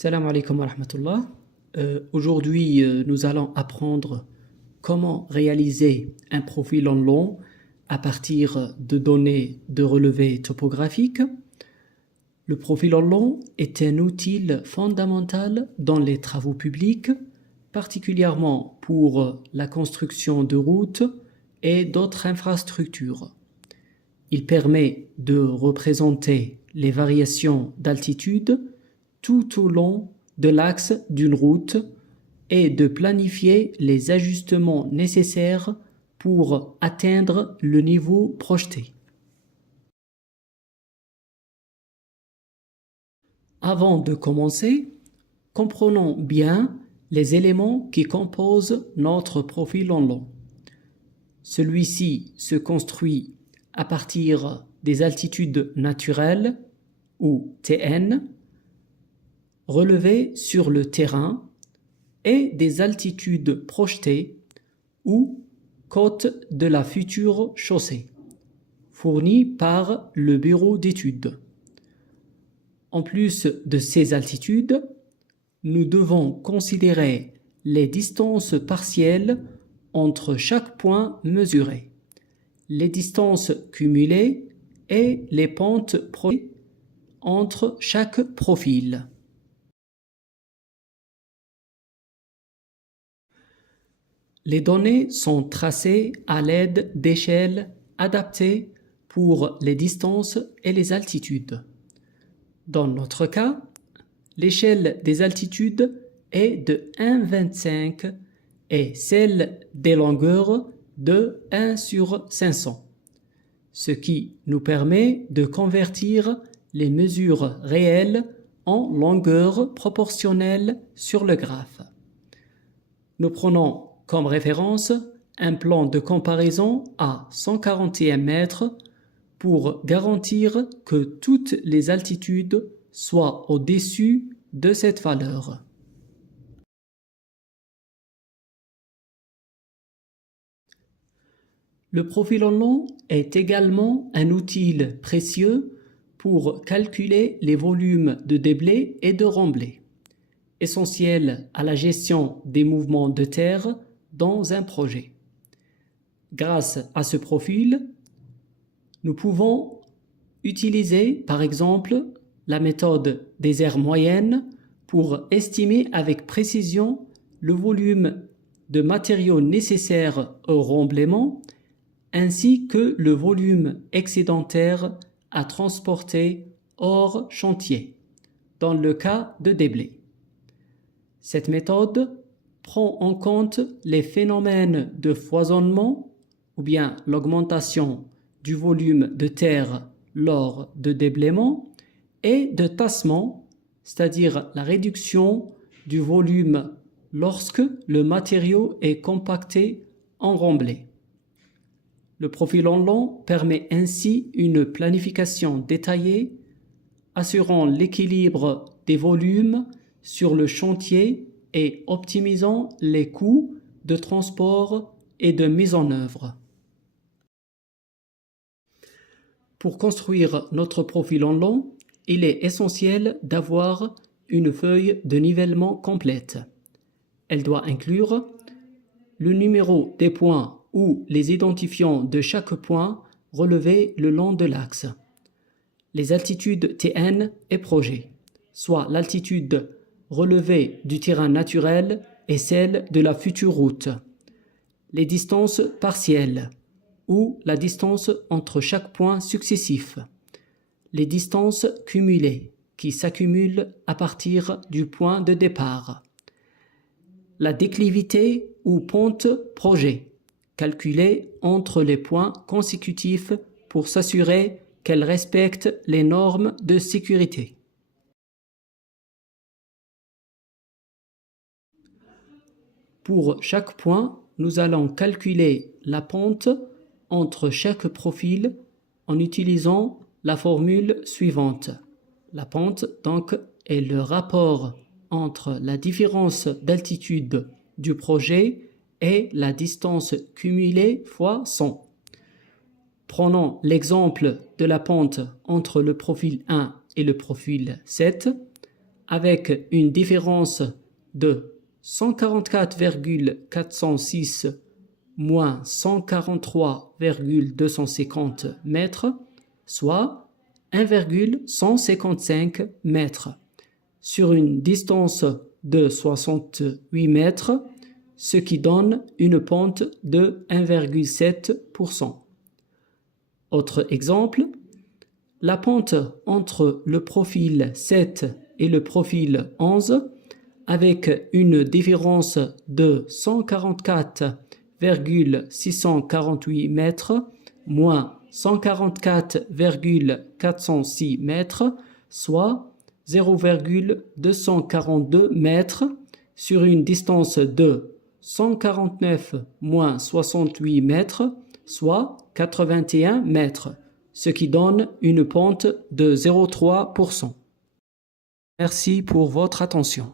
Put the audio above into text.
Salam alaikum wa rahmatullah. Aujourd'hui, nous allons apprendre comment réaliser un profil en long à partir de données de relevé topographique. Le profil en long est un outil fondamental dans les travaux publics, particulièrement pour la construction de routes et d'autres infrastructures. Il permet de représenter les variations d'altitude tout au long de l'axe d'une route et de planifier les ajustements nécessaires pour atteindre le niveau projeté. Avant de commencer, comprenons bien les éléments qui composent notre profil en long. Celui-ci se construit à partir des altitudes naturelles ou TN, relevées sur le terrain, et des altitudes projetées ou côtes de la future chaussée, fournies par le bureau d'études. En plus de ces altitudes, nous devons considérer les distances partielles entre chaque point mesuré, les distances cumulées et les pentes projetées entre chaque profil. Les données sont tracées à l'aide d'échelles adaptées pour les distances et les altitudes. Dans notre cas, l'échelle des altitudes est de 1,25 et celle des longueurs de 1 sur 500, ce qui nous permet de convertir les mesures réelles en longueurs proportionnelles sur le graphe. Nous prenons comme référence un plan de comparaison à 141 mètres pour garantir que toutes les altitudes soient au-dessus de cette valeur. Le profil en long est également un outil précieux pour calculer les volumes de déblais et de remblais, essentiels à la gestion des mouvements de terre dans un projet. Grâce à ce profil, nous pouvons utiliser par exemple la méthode des aires moyennes pour estimer avec précision le volume de matériaux nécessaires au remblaiement ainsi que le volume excédentaire à transporter hors chantier dans le cas de déblai. Cette méthode prend en compte les phénomènes de foisonnement ou bien l'augmentation du volume de terre lors de déblaiement et de tassement, c'est-à-dire la réduction du volume lorsque le matériau est compacté en remblai. Le profil en long permet ainsi une planification détaillée assurant l'équilibre des volumes sur le chantier et optimisant les coûts de transport et de mise en œuvre. Pour construire notre profil en long, il est essentiel d'avoir une feuille de nivellement complète. Elle doit inclure le numéro des points ou les identifiants de chaque point relevé le long de l'axe, les altitudes TN et projet, soit l'altitude relevée du terrain naturel et celle de la future route, les distances partielles ou la distance entre chaque point successif, les distances cumulées qui s'accumulent à partir du point de départ, la déclivité ou pente projet, calculée entre les points consécutifs pour s'assurer qu'elle respecte les normes de sécurité. Pour chaque point, nous allons calculer la pente entre chaque profil en utilisant la formule suivante. La pente, donc, est le rapport entre la différence d'altitude du projet et la distance cumulée fois 100. Prenons l'exemple de la pente entre le profil 1 et le profil 7. avec une différence de 144,406 moins 143,250 mètres, soit 1,155 mètres, sur une distance de 68 mètres, ce qui donne une pente de 1,7%. Autre exemple, la pente entre le profil 7 et le profil 11, avec une différence de 144,648 mètres moins 144,406 mètres, soit 0,242 mètres, sur une distance de 149 moins 68 mètres, soit 81 mètres, ce qui donne une pente de 0,3%. Merci pour votre attention.